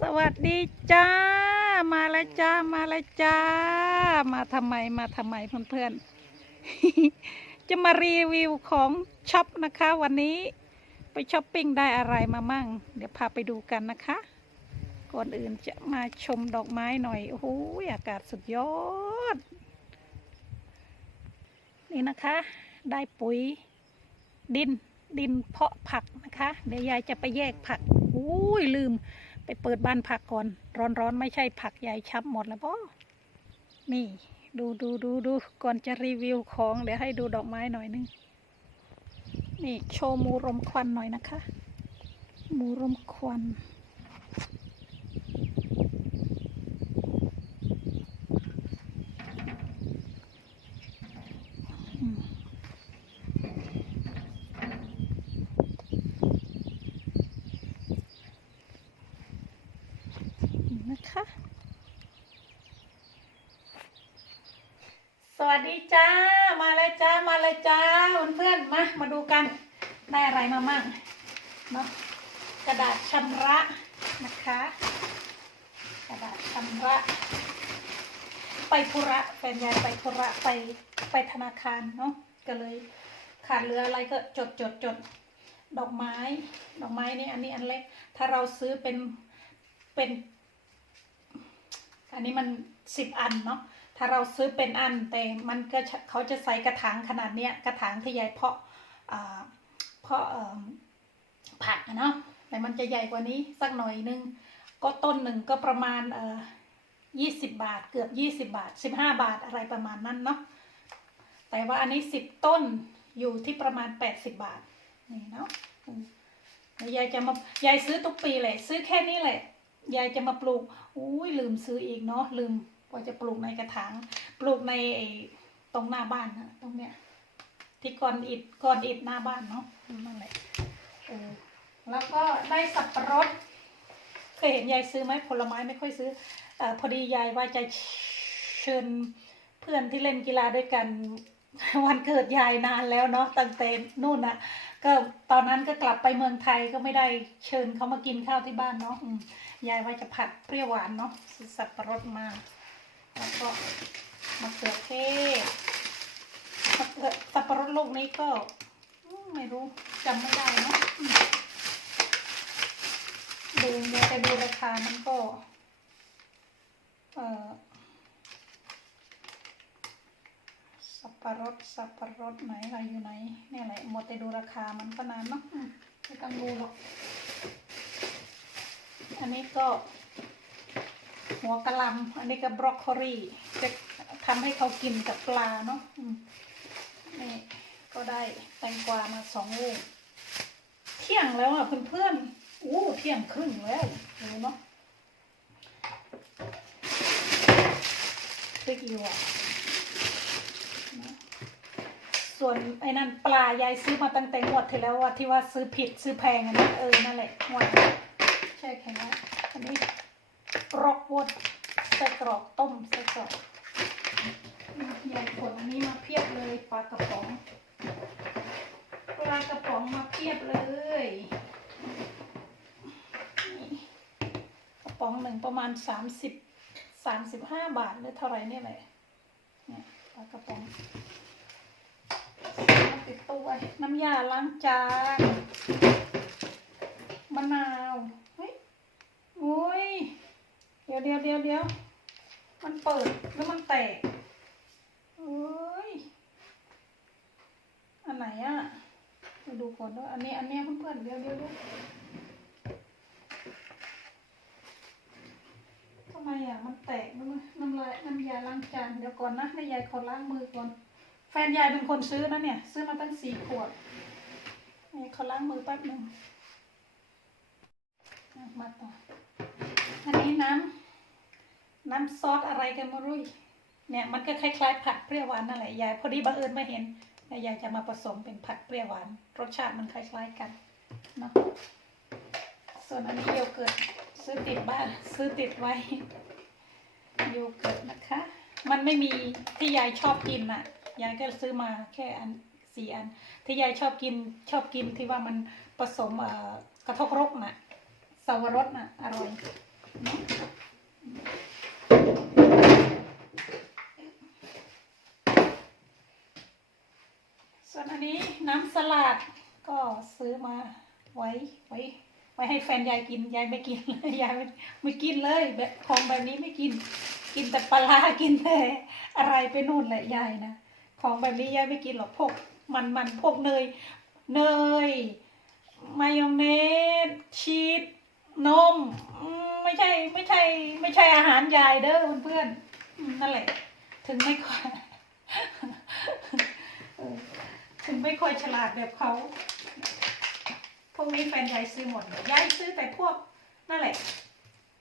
สวัสดีจ้า มาแล้วจ้า มาแล้วจ้า มาทำไมมาทำไมเพื่อนๆ จะมารีวิวของช็อปนะคะ วันนี้ไปช้อปปิ้งได้อะไรมามั่ง เดี๋ยวพาไปดูกันนะคะ ก่อนอื่นจะมาชมดอกไม้หน่อย โอ้โหอากาศสุดยอด นี่นะคะ ได้ปุ๋ยดินดินเพาะผักนะคะ เดี๋ยวยายจะไปแยกผัก อุ้ยลืม ไปเปิดบ้านผักก่อน ร้อนๆ ไม่ใช่ผักใหญ่ช้ำหมดแล้วป่อนี่ดูดูดูดูก่อนจะรีวิวของ เดี๋ยวให้ดูดอกไม้หน่อยนึง นี่โชว์หมูรมควันหน่อยนะคะหมูรมควัน อืมนี่นะคะ ส วัสดีจ้า มาเลยจ้า มาเลยจ้าเพื่อนๆมา มาดูกัน ได้อะไรมามั่งเนาะกระดาษชำระนะคะ กระดาษชำระ ไปธุระแฟนยายไปธุระไปไปธนาคารเนาะก็เลยขาดเหลืออะไรก็จดจดจดดอกไม้ ดอกไม้นี่อันนี้อันเล็ก ถ้าเราซื้อเป็นเป็น อันนี้มันสิบอันเนาะ ถ้าเราซื้อเป็นอันแต่มันก็เขาจะใส่กระถางขนาดเนี้ยกระถางที่ยายเพาะเพาะผักอะเนาะแต่มันจะใหญ่กว่านี้สักหน่อยนึงก็ต้นหนึ่งก็ประมาณเอ่อยี่สิบบาทเกือบยี่สิบาทสิบห้าบาทอะไรประมาณนั้นเนาะแต่ว่าอันนี้สิบต้นอยู่ที่ประมาณแปดสิบบาทนี่เนาะยายจะมายายซื้อทุกปีเลยซื้อแค่นี้แหละยายจะมาปลูกอุ้ยลืมซื้ออีกเนาะลืม ว่าจะปลูกในกระถางปลูกในตรงหน้าบ้านนะตรงเนี้ย ที่ก้อนอิฐก้อนอิฐหน้าบ้านเนาะนั่นแหละเออแล้วก็ได้สับปะรดเคยเห็นยายซื้อไหมผลไม้ไม่ค่อยซื้ออพอดียายว่าจะเชิญเพื่อนที่เล่นกีฬาด้วยกันวันเกิดยายนานแล้วเนาะตั้งแต่นู่นนะก็ตอนนั้นก็กลับไปเมืองไทยก็ไม่ได้เชิญเขามากินข้าวที่บ้านเนาะยายว่าจะผัดเปรี้ยวหวานเนาะสับปะรดมา แล้วก็มะเขือเทศมะเขือสับปะรดลูกนี้ก็ไม่รู้จำไม่ได้นะดูเนี่ยแต่ดูราคามันก็ เออสับปะรดสับปะรดไหนอะไรอยู่ไหนเนี่ยแหละหมดแต่ดูราคามันก็นานเนาะไม่ต้องดูหรอก อันนี้ก็ หัวกะหลำอันนี้ก็บรอกโคลีจะทำให้เขากินกับปลาเนาะนี่ก็ได้แตงกวามาสองลูกเที่ยงแล้วอะเพื่อนๆอู้เที่ยงครึ่งแล้วดูเนาะพริกหยวกนะส่วนไอ้นั่นปลายายซื้อมาตั้งแต่งวดที่แล้วว่าที่ว่าซื้อผิดซื้อแพงอะนะเออนั่นแหละงวดนั้นใช่แค่นั้นอันนี้ วดใส่กรอกต้มใส่กรอกยายขนนนี้มาเพียบเลยปลากระป๋องปลากระป๋องมาเพียบเลยกระป๋องหนึ่งประมาณสามสิบสามสิบห้าบาทหรือเท่าไรเนี่ยแหละเนี่ยปลากระป๋องเอาติดตู้ไว้น้ำยาล้างจานมะนาวเฮ้ยโอ้ย เดี๋ยวเดี๋ยวเดี๋ยวเดี๋ยวมันเปิดแล้วมันแตกเอ้ย อันไหนอะมาดูก่อนด้ว่าอันนี้ อันนี้เพื่อนๆเดี๋ยวเดี๋ยวเดี๋ยวทำไมอะมันแตกน้ำน้ำลายน้ำยาล้างจานเดี๋ยวก่อนนะนายยายขอล้างมือก่อน แฟนยายเป็นคนซื้อนะเนี่ย ซื้อมาตั้งสี่ขวดนี่ขอล้างมือแป๊บหนึ่งมาต่อ อันนี้น้ำ น้ำซอสอะไรกันไม่รู้เนี่ยมันก็คล้ายๆ ผัดเปรี้ยวหวานนั่นแหละยายพอดีบังเอิญมาเห็นแล้วยายจะมาผสมเป็นผัดเปรี้ยวหวาน รสชาติมันคล้ายๆกันเนาะส่วนอันนี้โยเกิร์ตซื้อติดบ้านซื้อติดไว้โยเกิร์ตนะคะ มันไม่มีที่ยายชอบกินน่ะยายก็ซื้อมาแค่อันสี่อัน ที่ยายชอบกินชอบกินที่ว่ามันผสมเอ่อกระทกรกน่ะสวรสน่ะอร่อยเนอะส่วนอันนี้น้ำสลัดก็ซื้อ มาไว้ไว้ไว้ให้แฟนยายกินยายไม่กินยายไม่ไม่กินเลยแบบของแบบนี้ไม่กิน กินแต่ปลากินแต่อะไรไปนู่นแหละยายนะของแบบนี้ยายไม่กินหรอกพวกมันมันพวกเนยเนยมายองเนสชีสนมไม่ใช่ไม่ใช่ ไม่ใช่อาหารยายเด้อเพื่อนๆอืมนั่นแหละ ถึงไม่ค่อยถึงไม่ค่อยฉลาดแบบเขา พวกนี้แฟนยายซื้อหมดยายซื้อแต่พวกนั่นแหละ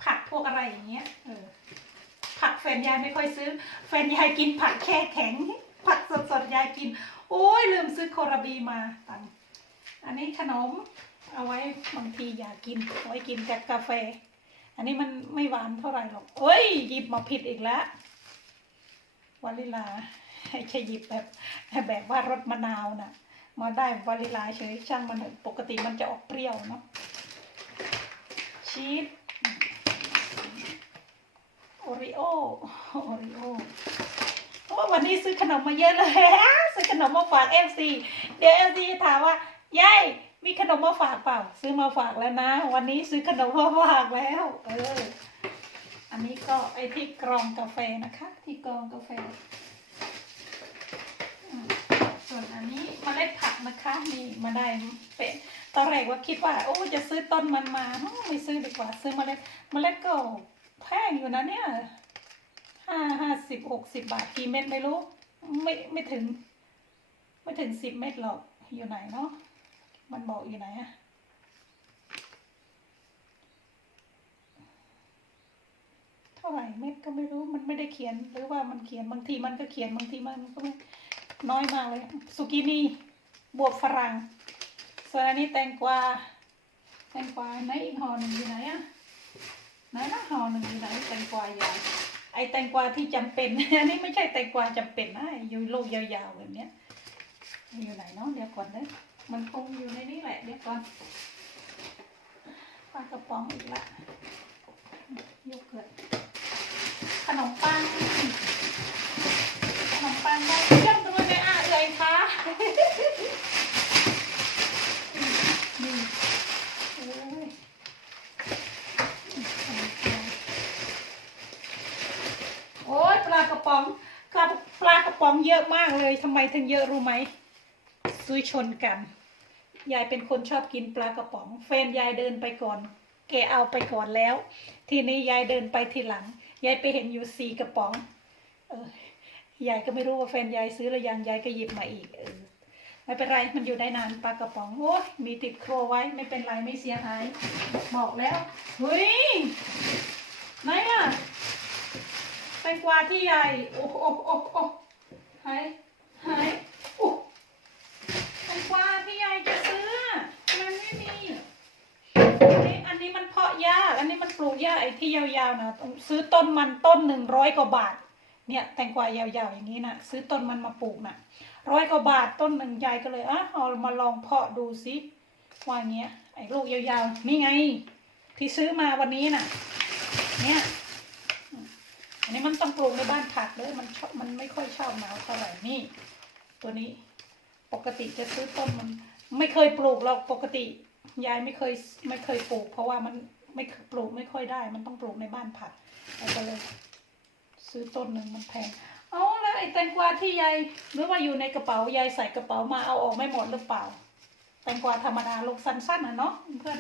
ผักพวกอะไรอย่างเงี้ยเออผักแฟนยายไม่ค่อยซื้อ แฟนยายกินผักแช่แข็ง ผักสดๆยายกิน โอ้ยลืมซื้อโคราบีมาตังอันนี้ขนมเอาไว้บางทีอยากกินไว้กินกับกาแฟ อันนี้มันไม่หวานเท่าไหร่หรอกเอ้ยหยิบมาผิดอีกแล้ววานิลาให้ใช่หยิบแบบแบบว่ารสมะนาวน่ะ มาได้วานิลาเฉยช่างมันเถอะปกติมันจะออกเปรี้ยวเนาะชีสโอริโอโอริโอว่าวันนี้ซื้อขนมมาเยอะเลยซื้อขนมมาฝากเอฟซีเดี๋ยวเอฟซีถามว่ายายมีขนมมาฝากเปล่า ซื้อมาฝากแล้วนะ วันนี้ซื้อขนมมาฝากแล้วเอออันนี้ก็ไอที่กรองกาแฟนะคะ ที่กรองกาแฟ ส่วนอันนี้เมล็ดผักนะคะนี่มาได้เป็นตอนแรกว่าคิดว่า โอ้จะซื้อต้นมันมาไม่ซื้อดีกว่า ซื้อเมล็ดเมล็ดก็แพงอยู่นะเนี่ยห้าห้าสิบหกสิบบาทกี่เม็ดไม่รู้ ไม่ไม่ถึง ไม่ถึงสิบเม็ดหรอกอยู่ไหนเนาะมันบอกอยู่ไหนอะเท่าไหร่เม็ดก็ไม่รู้มันไม่ได้เขียนหรือว่ามันเขียนบางทีมันก็เขียนบางทีมันก็ไม่ น้อยมากเลย สุกินีบวบฝรั่ง ส่วนอันนี้แตงกวา แตงกวาไหนอีกห่อหนึ่งอยู่ไหนอะไหนนะห่อหนึ่งอยู่ไหนแตงกวาใหญ่ไอแตงกวาที่จำเป็น อันนี้ไม่ใช่แตงกวาจำเป็นนะไออยู่โลกยาวๆแบบเนี้ย อยู่ไหนเนาะเดี๋ยวก่อนเลยมันคงอยู่ในนี้แหละเดี๋ยวก่อนปลากระป๋องอีกละโยเกิร์ตขนมปัง ขนมปังได้เยี่ยมตัวเลยอะเลยคะนี่โอ้ยโอ้ยปลากระป๋องกับปลากระป๋องเยอะมากเลย ทำไมถึงเยอะรู้ไหมซื้อชนกัน ยายเป็นคนชอบกินปลากระป๋อง แฟนยายเดินไปก่อน แกเอาไปก่อนแล้ว ทีนี้ยายเดินไปทีหลัง ยายไปเห็นอยู่สี่กระป๋อง เออยายก็ไม่รู้ว่าแฟนยายซื้อหรือยัง ยายก็หยิบมาอีก เออ ไม่เป็นไร มันอยู่ได้นานปลากระป๋อง โอ้ยมีติดโครไว้ ไม่เป็นไรไม่เสียหาย บอกแล้ว เฮ้ย ไหนอะแตงกวาที่ใหญ่โอ้โหโอ้โอ้โหหาย หายโอ้แตงกวาที่ยายจะซื้อ มันไม่มี อันนี้อันนี้มันเพาะยาอันนี้มันปลูกยาไอ้ที่ยาวๆนะต้องซื้อต้นมันต้นหนึ่งร้อยกว่าบาท เนี่ยแตงกวายาวๆอย่างนี้นะซื้อต้นมันมาปลูกนะ่ะร้อยกว่าบาทต้นหนึ่งยายก็เลยอะเอามาลองเพาะดูสิว่างเงี้ยไอ้ลูกยาวๆนี่ไง ที่ซื้อมาวันนี้น่ะ เนี่ยอันนี้มันต้องปลูกในบ้านผักเลยมันชอบมันไม่ค่อยชอบหนาวเท่าไหร่นี่ ตัวนี้ ปกติจะซื้อต้นมัน ไม่เคยปลูกหรอกปกติ ยายไม่เคยไม่เคยปลูก เพราะว่ามันไม่ปลูกไม่ค่อยได้ มันต้องปลูกในบ้านผักเราก็เลย ซื้อต้นหนึ่งมันแพงเอาแล้วไอ้แตงกวาที่ยายหรือว่าอยู่ในกระเป๋ายายใส่กระเป๋ามาเอาออกไม่หมดหรือเปล่า แตงกวาธรรมดาลูกสั้นๆนะเนาะเพื่อน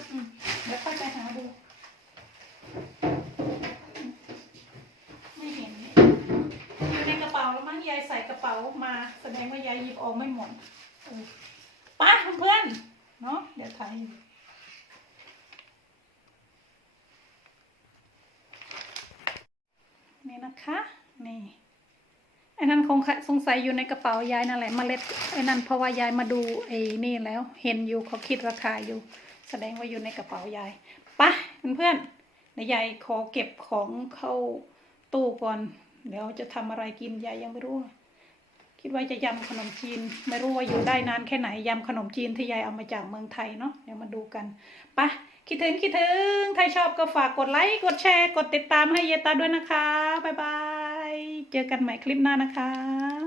เดี๋ยวค่อยไปหาดู ไม่เห็นเนี่ยอยู่ในกระเป๋าแล้วมั้งยายใส่กมาแสดงว่ายายหยิบออกไม่หมดไป้าเพื่อนเนาะเดี๋ยวถ่ายนี่นะคะ นี่ไอ้นั่นคงสงสัยอยู่ในกระเป๋ายายนั่นแหละเมล็ดไอ้นั่นเพราะว่ายายมาดูไอ้นี่แล้ว เห็นอยู่เขาคิดราคาอยู่ แสดงว่าอยู่ในกระเป๋ายายไปะเพื่อนๆเดี๋ยวยายขอเก็บของเข้าตู้ก่อน เดี๋ยวจะทำอะไรกินยายยังไม่รู้ คิดว่าจะยำขนมจีน ไม่รู้ว่าอยู่ได้นานแค่ไหนยำขนมจีนที่ยายเอามาจากเมืองไทยเนาะเดี๋ยวมาดูกันปะคิดถึงคิดถึงถ้าชอบก็ฝากกดไลค์กดแชร์ กดติดตามให้เยตาด้วยนะคะบ๊ายบายเจอกันใหม่คลิปหน้านะคะ